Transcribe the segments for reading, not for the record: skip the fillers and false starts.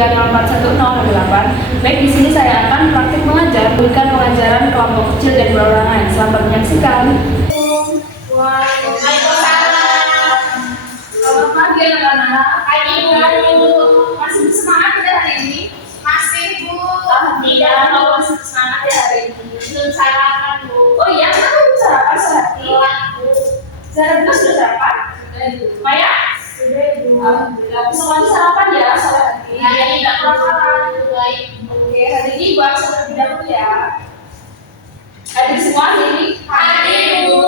3041008. Baik, di sini saya akan praktik mengajar, berikan pengajaran kelompok kecil dan perorangan. Selamat menyaksikan. Waalaikumsalam. Selamat pagi anak-anak. Pagi Bu. Masih semangat ya hari ini? Masih Bu. Tidak mau masih semangat ya hari ini. Belum sarapan Bu. Oh iya, kenapa belum sarapan sehari? Telat Bu. Sehari sudah sarapan? Maya? Sudah Bu. Alhamdulillah. Bisa lagi sarapan ya sore hari. Hari ini Tidak kelaparan. baik Bu. Oke, hari ini buat terlebih dahulu ya. Hadir semua hari ini? Hadir Bu.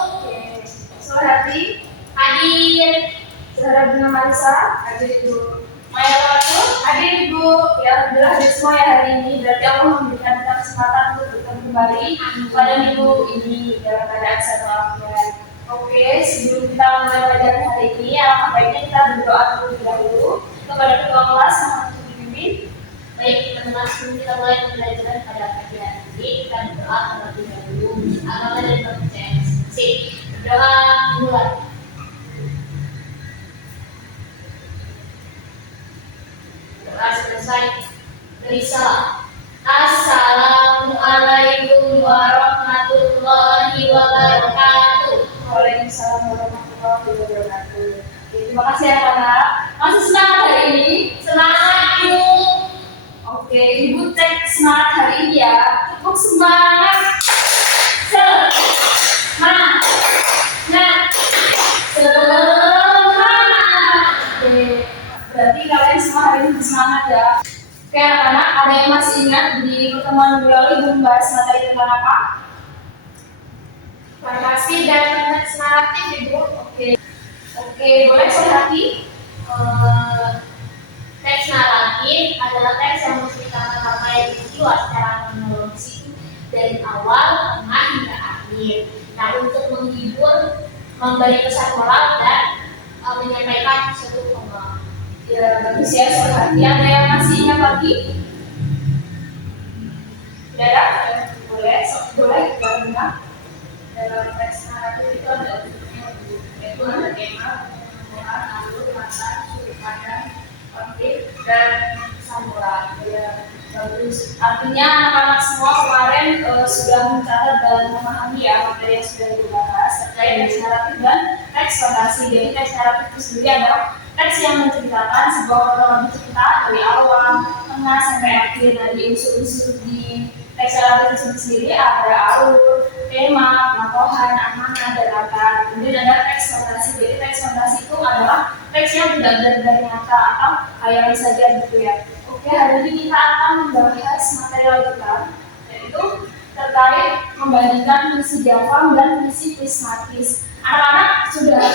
Oke. Sore hari? Hadir. Saudara Bunda Marisa? Hadir Ibu. Maya Lawatu? Hadir Ibu. Ya, alhamdulillah hadir semua ya hari ini. Berarti Allah memberikan kita kesempatan untuk bertemu kembali pada minggu ini dalam keadaan sehat walafiat. Oke, sebelum kita mulai pelajaran hari ini, alangkah baiknya kita berdoa terlebih dahulu kepada ketua kelas yang untuk dipimpin. Baik teman-teman, sebelum kita mulai pembelajaran pada pagi hari ini, kita berdoa terlebih dahulu. Agama dan kepercayaan masing-masing. Berdoa mulai. Doa selesai. Beri salam. Assalamualaikum warahmatullahi wabarakatuh. Waalaikumsalam warahmatullahi wabarakatuh. Oke, terima kasih ya anak. Masih semangat hari ini? Semangat Bu. Oke, Ibu cek semangat hari ini ya. Cukup semangat. Semangat. Semangat. Oke, berarti kalian semua hari ini bersemangat ya. Oke anak-anak, ada yang masih ingat di pertemuan minggu lalu Ibu membahas materi tentang apa? Farmasi dan teks naratif Ibu. Oke, boleh saya hati? Teks naratif adalah teks yang menceritakan apa yang peristiwa secara kronologis itu dari awal, tengah hingga akhir. Nah, untuk menghibur, memberi pesan moral dan menyampaikan suatu pengalaman. Ya, bagus ya, saya hati. Ada yang masih ingat lagi? Tidak ada? Boleh, boleh kita dengar. Dalam teks naratif itu ada bentuknya, yaitu ada tema, penemuan, alur, masa, sudut pandang, konflik, dan pesan moral. Ya, bagus. Artinya anak-anak semua kemarin sudah mencatat dan memahami ya materi yang sudah dibahas terkait teks naratif dan teks fantasi. Jadi teks naratif itu sendiri adalah teks yang menceritakan sebuah kronologi cerita dari awal, tengah sampai akhir. Dari unsur-unsur di teks naratif itu sendiri ada alur, tema, penokohan, amanah, dan latar. Kemudian ada teks fantasi. Jadi teks fantasi itu adalah teks yang tidak benar-benar nyata atau khayalan saja gitu ya. Oke, hari ini kita akan membahas materi lanjutan, yaitu terkait membandingkan puisi diafram dan puisi prismatis. Anak-anak sudah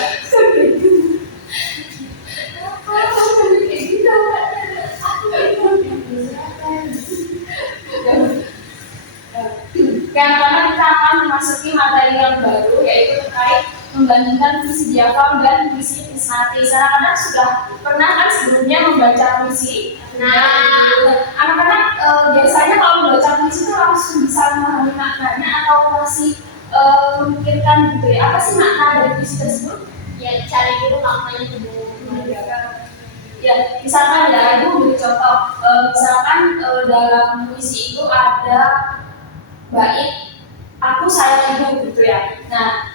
karena kita akan memasuki materi yang baru, yaitu terkait membandingkan puisi diafram dan puisi prismatis. Anak-anak sudah pernah kan sebelumnya membaca puisi? Nah, anak-anak biasanya kalau membaca puisi itu langsung bisa memahami maknanya atau masih memikirkan gitu ya? Apa sih makna dari puisi tersebut? ya cari dulu maknanya dulu. Ya, misalkan ya, Ibu beri contoh. Misalkan dalam puisi itu ada bait aku sayang ibu gitu ya. Nah,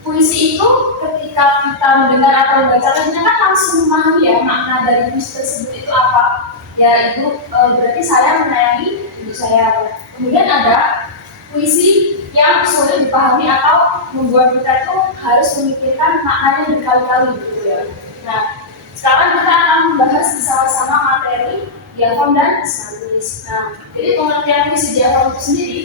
puisi itu ketika kita mendengar atau membaca kita kan langsung memahami ya makna dari puisi tersebut itu apa. Ya, Ibu berarti saya menyayangi ibu saya. Kemudian ada puisi yang sulit dipahami atau membuat kita itu harus memikirkan maknanya berkali-kali gitu ya. Nah, sekarang kita akan membahas bersama-sama materi diafram dan prismatis. Nah, jadi pengertian puisi diafram itu sendiri,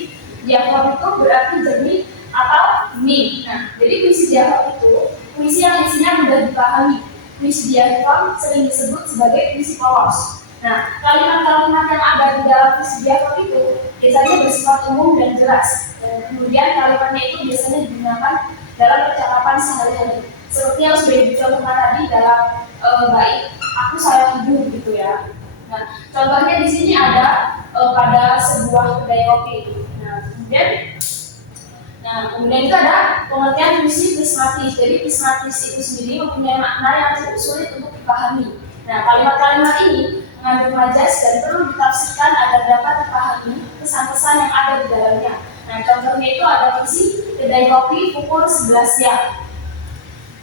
diafram itu berarti jernih atau hening. Nah, jadi puisi diafram itu puisi yang isinya mudah dipahami. Puisi diafram sering disebut sebagai puisi polos. Nah, kalimat-kalimat yang ada di dalam puisi diafram itu biasanya bersifat umum dan jelas. Dan kemudian kalimatnya itu biasanya digunakan dalam percakapan sehari-hari. Seperti yang sudah dicontohkan tadi dalam bait aku sayang ibu gitu ya. Nah, contohnya di sini ada pada sebuah kedai kopi. Kemudian itu ada pengertian puisi prismatis. Jadi prismatis itu sendiri mempunyai makna yang cukup sulit untuk dipahami. Nah, kalimat-kalimat ini mengandung majas dan perlu ditafsirkan agar dapat dipahami pesan-pesan yang ada di dalamnya. Nah, contohnya itu ada puisi kedai kopi pukul 11 siang.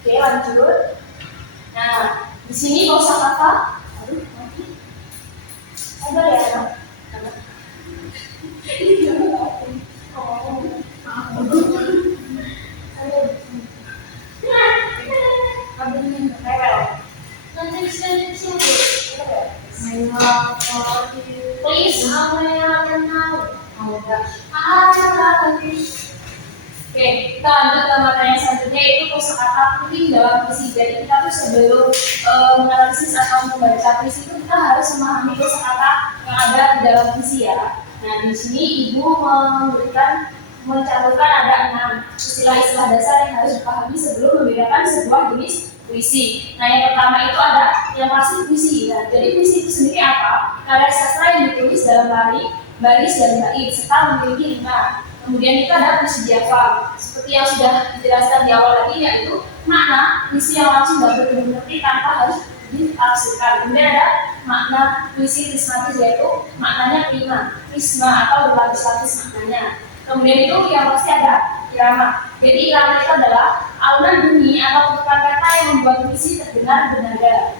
Oke, lanjut. Nah, di sini kosakata. Aduh, mati. Sabar ya, Kak. Please, apa yang tahu? Oke, kita lanjut ke materi selanjutnya yaitu kosakata penting dalam puisi. Jadi kita tuh sebelum menganalisis atau membaca puisi itu kita harus memahami kosakata yang ada di dalam puisi ya. Nah, di sini ibu mencantumkan ada 6 istilah-istilah dasar yang harus dipahami sebelum membedakan sebuah jenis puisi. Nah, yang pertama itu ada yang pasti puisi. Nah, jadi puisi itu sendiri apa? Karya sastra yang ditulis dalam baris dan bait serta memiliki rima. Kemudian kita ada puisi diafam. Seperti yang sudah dijelaskan di awal tadi, yaitu makna puisi yang langsung dapat dimengerti tanpa harus ditafsirkan. Kemudian ada makna puisi prismatis, yaitu maknanya prisma atau berlapis-lapis maknanya. Kemudian itu yang pasti ada irama. Jadi irama itu adalah alunan bunyi atau tutupan kata yang membuat puisi terdengar bernada.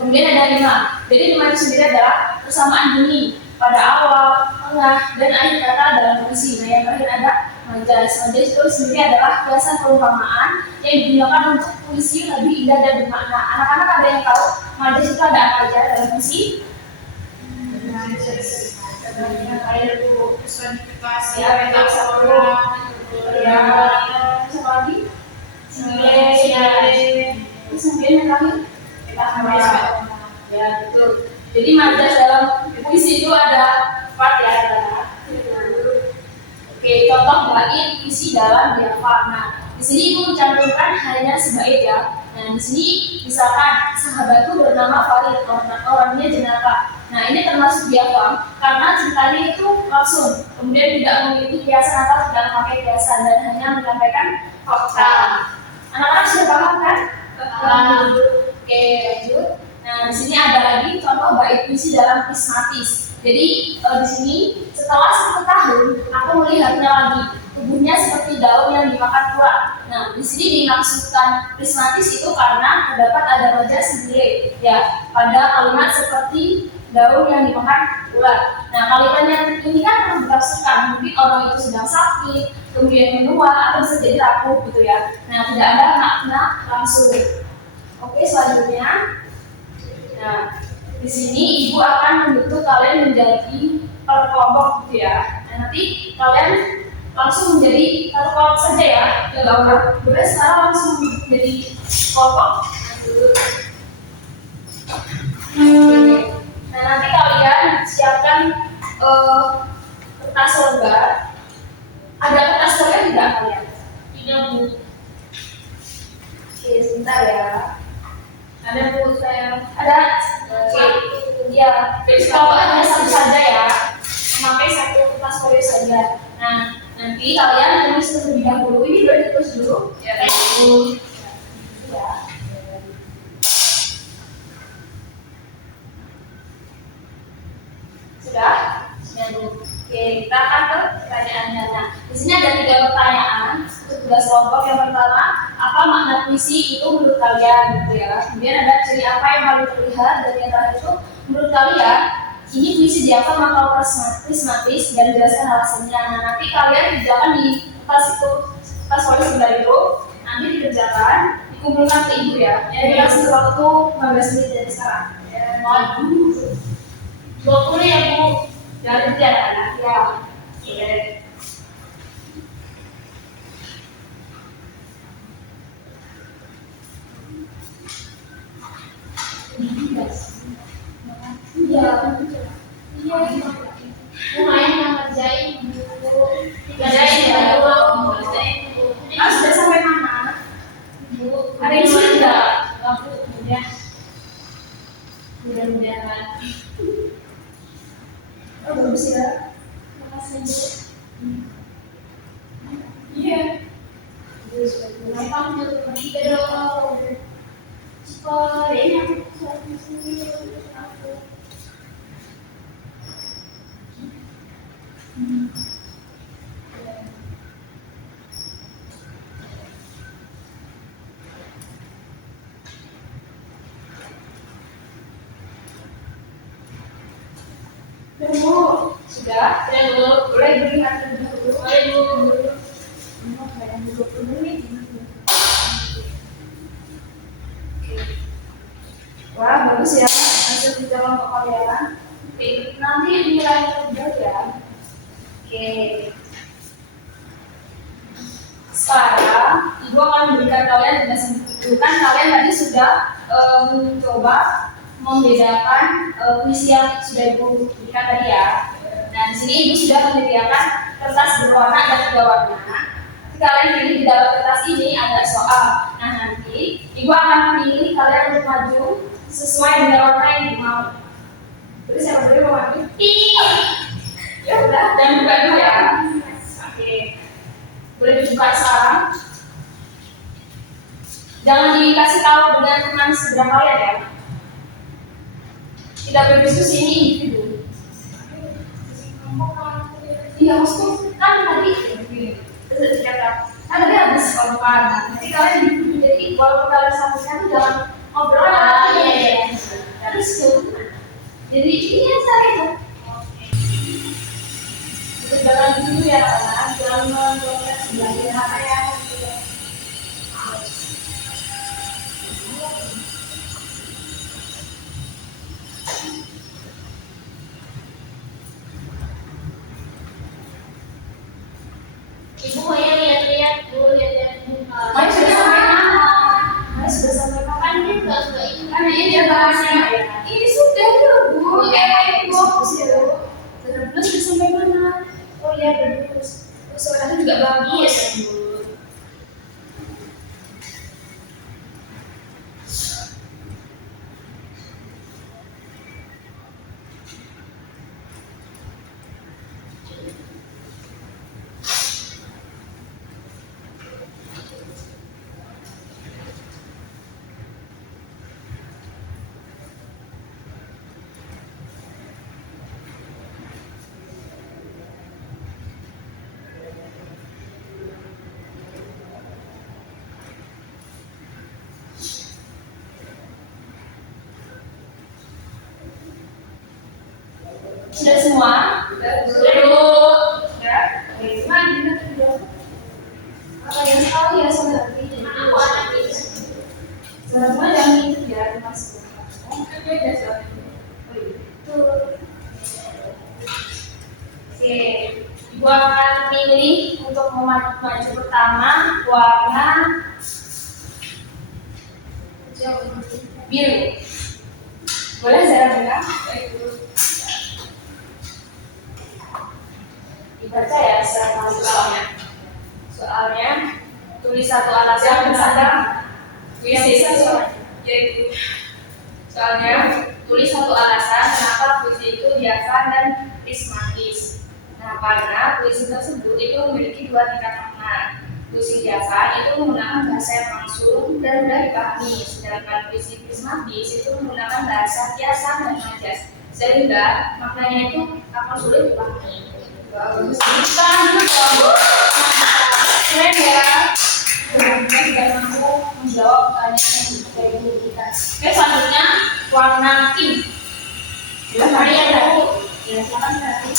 Kemudian ada rima. Jadi rima itu sendiri adalah persamaan bunyi pada awal, tengah, dan akhir kata dalam puisi. Nah, yang terakhir ada majas. Majas itu sendiri adalah kiasan perumpamaan yang digunakan untuk puisi lebih indah dan bermakna. Anak-anak ada yang tahu majas itu ada apa aja dalam puisi? Kayak buku personifikasi, Ya, metafora, ya, apa lagi? Sembilan yang terakhir? Metafora. Ya, betul. Jadi majas dalam puisi itu ada 4 ya, Oke, contoh bait puisi dalam diafam. Nah, di sini ibu mencantumkan hanya sebait ya. Nah, di sini misalkan sahabatku bernama Farid, orangnya jenaka. Nah, ini termasuk diafam karena ceritanya itu langsung, kemudian tidak memiliki kiasan atau tidak memakai kiasan dan hanya menyampaikan fakta. Anak-anak sudah paham kan? Oke, lanjut. Nah, di sini ada lagi contoh bait puisi dalam prismatis. Jadi di sini setelah 1 tahun aku melihatnya lagi, tubuhnya seperti daun yang dimakan ulat. Nah, di sini dimaksudkan prismatis itu karena terdapat ada majas sendiri ya pada kalimat seperti daun yang dimakan ulat. Nah, kalimatnya ini kan perlu ditafsirkan. Mungkin orang itu sedang sakit, kemudian menua atau bisa jadi rapuh gitu ya. Nah, tidak ada makna langsung. Oke, selanjutnya. Nah, di sini ibu akan membentuk kalian menjadi per kelompok gitu ya. Nah, nanti kalian langsung menjadi satu kelompok saja ya. Boleh sekarang langsung menjadi kelompok. Nah, nanti kalian siapkan kertas lembar. Ada kertas lembar tidak kalian? Tidak, Bu. Oke, sebentar ya. Ada Bu, saya. Ada. Oke, ya. Jadi kalau hanya satu saja ya, memakai satu kertas folio saja. Nah, nanti kalian tulis terlebih dahulu. Ini boleh ditulis dulu. Ya, Ya. Sudah? Sudah Bu. Oke, kita akan ke pertanyaannya. Nah, di sini ada 3 pertanyaan untuk tugas kelompok. Yang pertama, apa makna puisi itu menurut kalian, gitu ya? Kemudian ada ciri apa yang paling terlihat, dan yang terakhir itu menurut kalian ini puisi diafam atau prismatis dan jelaskan alasannya. Nah, nanti kalian kerjakan di kertas folio sebelah itu, nanti dikerjakan, dikumpulkan ke ibu ya. Ya, dikasih waktu 15 menit dari sekarang. Ya, waduh. 20 ya, Bu. Dari itu ya, ya. Oke. Iya. Iya. Lumayan yang ngerjain, Bu. Ngerjain ya, Bu. Ah, sudah sampai mana? Bu, Ada yang sulit tidak? Enggak, Bu. Udah. Mudah-mudahan. Oh, bagus ya. Makasih, Bu. Iya. Gampang tuh, ketiga dong. Cepat. Ini aku. Aku. Bu, sudah? Sudah Bu. Boleh dilihat terlebih dahulu. Boleh Bu. Bayang 20 menit. Wah, bagus ya. Masuk di dalam kalian. Oke, nanti nilai terbaik ya. Oke. Sekarang, Ibu akan memberikan kalian tugas itu. Kan kalian tadi sudah mencoba membedakan puisi yang sudah Ibu berikan tadi ya. Nah, di sini Ibu sudah menyediakan kertas berwarna dan 3 warna. Nanti kalian pilih di dalam kertas ini ada soal. Nah, nanti Ibu akan pilih kalian untuk maju sesuai dengan warna yang Ibu mau. Terus siapa dulu mau maju? Ya udah, dan buka dulu ya. Oke. Boleh dibuka sekarang. Jangan dikasih tahu dengan teman seberang kalian ya. Kita berdiskusi ini individu. Iya, maksudku kan tadi terus dikata kan tadi habis kelompok. Nanti kalian jadi walaupun kalian satunya tuh jangan ngobrol Iya. terus jadi ini saya itu. Jalan dulu ya, anak. Jangan menonton sebelah ya. Ibu ya lihat-lihat Bu, lihat-lihat Bu. Mari sudah sampai mana? Mari sudah sampai mana? Kan dia nggak suka itu. Kan ini dia bahasnya ya. Ini sudah tuh Bu. Ibu terus sudah sampai mana? Oh ya terus. Terus suaranya juga bagus. Bu. Sudah semua? Sudah Bu. Ya. Bagaimana? Apa yang tahu ya sebenarnya? Aku anak ini. Semua yang itu ya masuk. Kan beda soalnya. Oke, Ibu akan pilih untuk maju pertama warna biru. Boleh Zara dengar? Dibaca ya secara masuk soalnya. Soalnya tulis satu alasan bersama puisi yaitu soalnya tulis satu alasan kenapa puisi itu biasa dan prismatis. Nah, karena puisi tersebut itu memiliki 2 tingkat makna. Puisi biasa itu menggunakan bahasa yang langsung dan mudah dipahami, sedangkan puisi prismatis itu menggunakan bahasa kiasan dan majas, sehingga maknanya itu akan sulit dipahami. Bagus. Kita dulu keren ya. Kemudian tidak mampu menjawab pertanyaan yang dari kita. Oke, selanjutnya warna pink. Mari ya Bu. Ya, silakan nanti.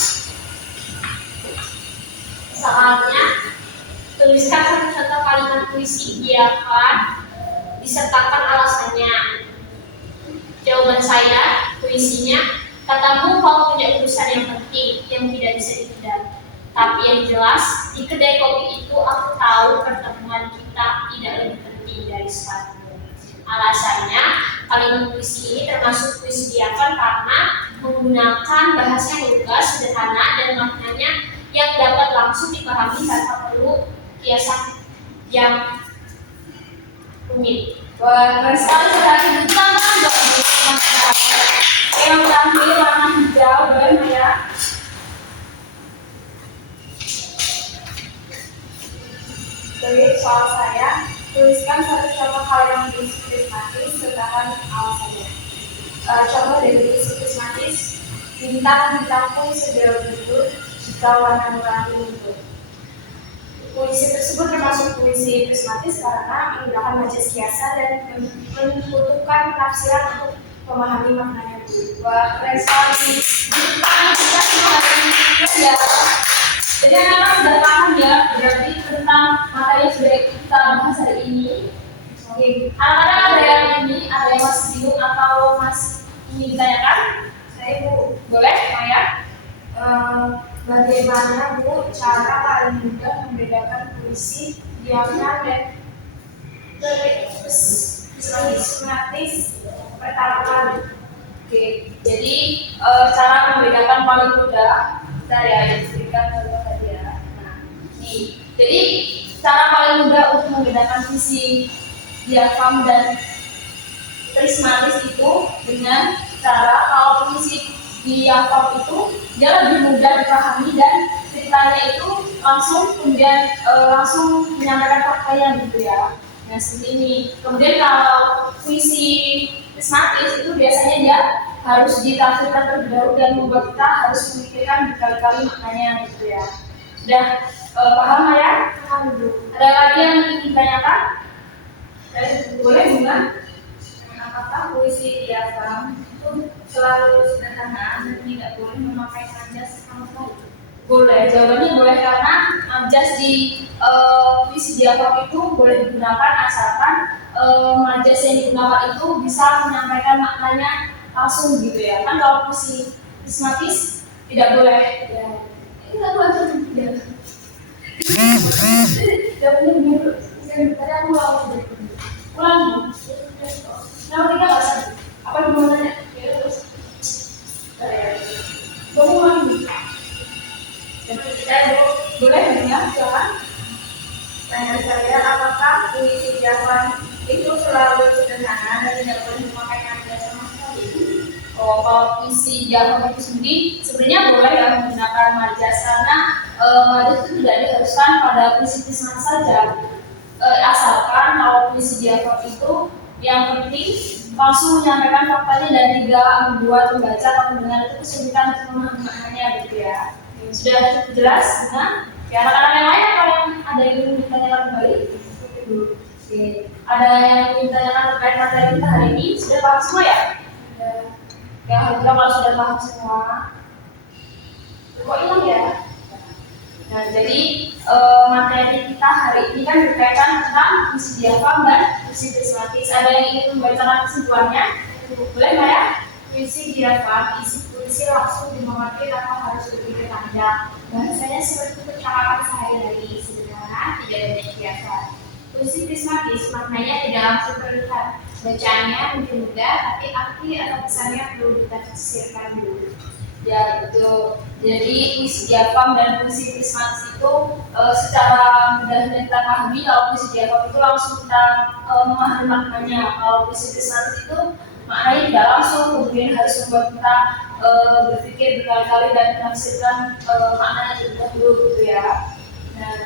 Soalnya tuliskan satu contoh kalimat puisi idealkan, disertakan alasannya. Jawaban saya, puisinya, katamu kau punya urusan yang penting yang tidak bisa ditunda. Tapi yang jelas, di kedai kopi itu aku tahu pertemuan kita tidak lebih penting dari sepatu. Alasannya, kalimat puisi ini termasuk puisi diakan karena menggunakan bahasa yang lugas, sederhana, dan maknanya yang dapat langsung dipahami tanpa perlu kiasan yang rumit. Wah, keren sekali sekali. Pertama, yang tampil warna hijau, boleh ya? Jadi soal saya, tuliskan satu contoh hal yang prismatis, sedangkan alasannya. Contoh dari puisi prismatis, bintang-bintang pun segera bergugur, kawanan rahim itu. Puisi tersebut termasuk puisi prismatis karena menggunakan majas kiasan dan membutuhkan penafsiran untuk memahami maknanya dulu. Wah, keren sekali. Kita semua hari ini ya. Jadi anak-anak sudah paham ya, berarti tentang materi yang sudah kita bahas hari ini. Oke, anak-anak ada yang masih bingung atau masih ingin ditanyakan? Saya Bu, boleh Maya? Bagaimana Bu cara paling mudah membedakan puisi, diafragma dan prismatis pertama kali? Oke, jadi cara membedakan paling mudah saya berikan contoh tadi ya. Nah, nih, jadi cara paling mudah untuk membedakan puisi diafragma dan prismatis itu dengan cara kalau puisi diafragma itu dia lebih mudah dipahami dan ceritanya itu langsung langsung menyampaikan faktanya gitu ya. Nah seperti ini. Kemudian kalau puisi prismatis itu biasanya dia harus ditafsirkan terlebih dahulu dan membuat kita harus memikirkan berkali-kali maknanya gitu ya. Sudah paham ya? Paham dulu. Ada lagi yang ingin ditanyakan? Boleh bunga? Apakah puisi diafragma itu selalu sederhana dan tidak boleh memakai majas sama sekali? Boleh, jawabannya boleh karena majas di puisi diafragma itu boleh digunakan asalkan majas yang digunakan itu bisa menyampaikan maknanya langsung gitu ya. Kan kalau puisi prismatis tidak boleh ya. Itu aku aja ya. Tidak boleh tadi aku ulang. Nama kita nggak usah. Apa gimana? Ya terus. Kamu ulang. Boleh ya, silakan. Tanya saya, apakah puisi diafragma itu selalu sederhana dan tidak boleh memakai nada sama sekali? Oh, kalau puisi diafragma itu sendiri sebenarnya boleh ya menggunakan majas karena majas itu tidak diharuskan pada puisi prismatis saja. Asalkan kalau puisi diafragma itu yang penting langsung menyampaikan faktanya dan tidak membuat pembaca atau pendengar itu kesulitan untuk memahami maknanya gitu ya. Sudah cukup jelas? Nah, ya anak-anak yang lain apa yang ada yang ingin ditanyakan kembali? Oke. Ada yang ingin ditanyakan terkait materi kita hari ini? Sudah paham semua ya? Ya, alhamdulillah kalau sudah paham semua. Kok hilang ya? Nah, jadi materi kita hari ini kan berkaitan tentang puisi diafragma dan puisi prismatis. Ada yang ingin membacakan kesimpulannya? Boleh nggak ya? Puisi diafragma isi puisi langsung dimamati tanpa harus berpikir panjang. Bahasanya seperti percakapan sehari-hari, sederhana, tidak banyak kiasan. Puisi prismatis maknanya tidak langsung terlihat. Bacaannya mungkin mudah, tapi arti atau pesannya perlu ditafsirkan dulu. Ya betul. Jadi puisi diafragma dan puisi prismatis itu secara mudah kita pahami. Kalau puisi diafragma itu langsung kita memahami maknanya. Kalau puisi prismatis itu maknanya tidak langsung, kemudian harus membuat kita berpikir berkali-kali dan menafsirkan maknanya terlebih dahulu gitu ya. Nah,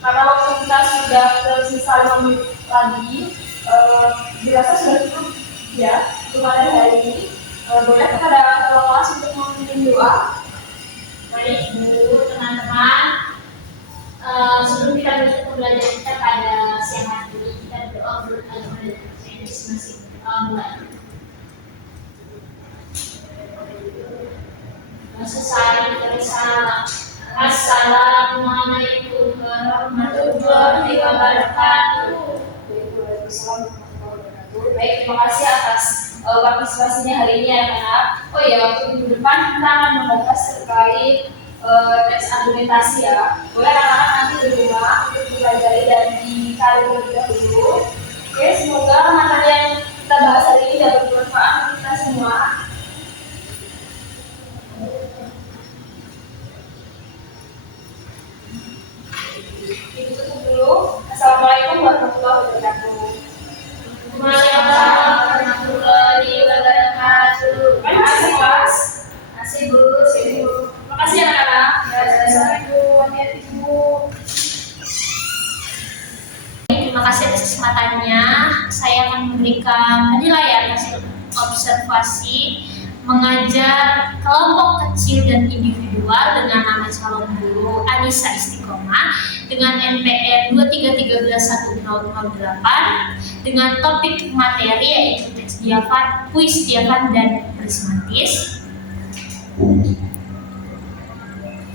karena waktu kita sudah tersisa 5 menit lagi, dirasa sudah cukup ya untuk materi hari ini. Boleh kepada kelas untuk memimpin doa. Baik dulu teman-teman, sebelum kita menutup pembelajaran kita pada siang hari ini, kita berdoa menurut agama dan kepercayaan masing-masing. Mulai. Assalamualaikum warahmatullahi wabarakatuh. Baik, terima kasih atas partisipasinya hari ini ya anak. Oh ya, waktu minggu depan kita akan membahas terkait teks argumentasi ya. Boleh anak-anak nanti di rumah untuk dipelajari dan dicari terlebih dahulu. Oke, semoga materi yang kita bahas hari ini dapat bermanfaat untuk kita semua. Itu cukup dulu. Assalamualaikum warahmatullahi wabarakatuh. Waalaikumsalam warahmatullahi wabarakatuh. Terima kasih kelas. Masih Bu. Terima kasih anak-anak. Assalamualaikum. Terima kasih atas kesempatannya. Saya akan memberikan penilaian hasil observasi mengajar kelompok kecil dan individual dengan nama calon guru Anissa Istiqomah dengan NPM 233110008 dengan topik materi yaitu teks Dyavan, kuis Dyavan dan prismatis.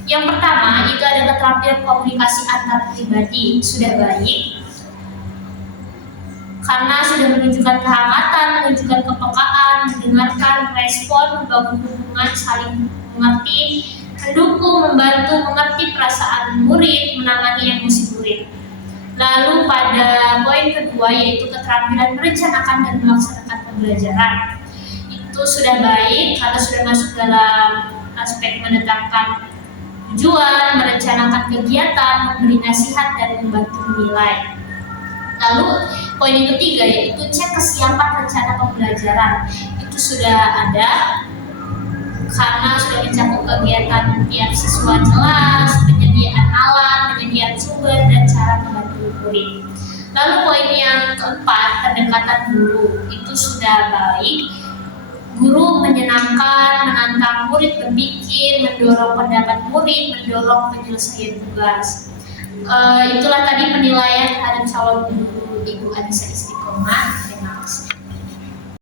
Yang pertama itu ada keterampilan komunikasi antar pribadi, sudah baik karena sudah menunjukkan kehangatan, menunjukkan kepekaan, mendengarkan, respon, membangun hubungan, saling mengerti, mendukung, membantu, mengerti perasaan murid, menangani emosi murid. Lalu pada poin kedua yaitu keterampilan merencanakan dan melaksanakan pembelajaran. Itu sudah baik karena sudah masuk dalam aspek menetapkan tujuan, merencanakan kegiatan, memberi nasihat dan membantu menilai. Lalu poin yang ketiga yaitu cek kesiapan rencana pembelajaran. Itu sudah ada karena sudah mencakup kegiatan tiap siswa jelas, penyediaan alat, penyediaan sumber dan cara membantu murid. Lalu poin yang keempat, pendekatan guru. Itu sudah baik. Guru menyenangkan, menantang murid berpikir, mendorong pendapat murid, mendorong penyelesaian tugas. Itulah tadi penilaian terhadap calon guru Ibu Anissa Istiqomah.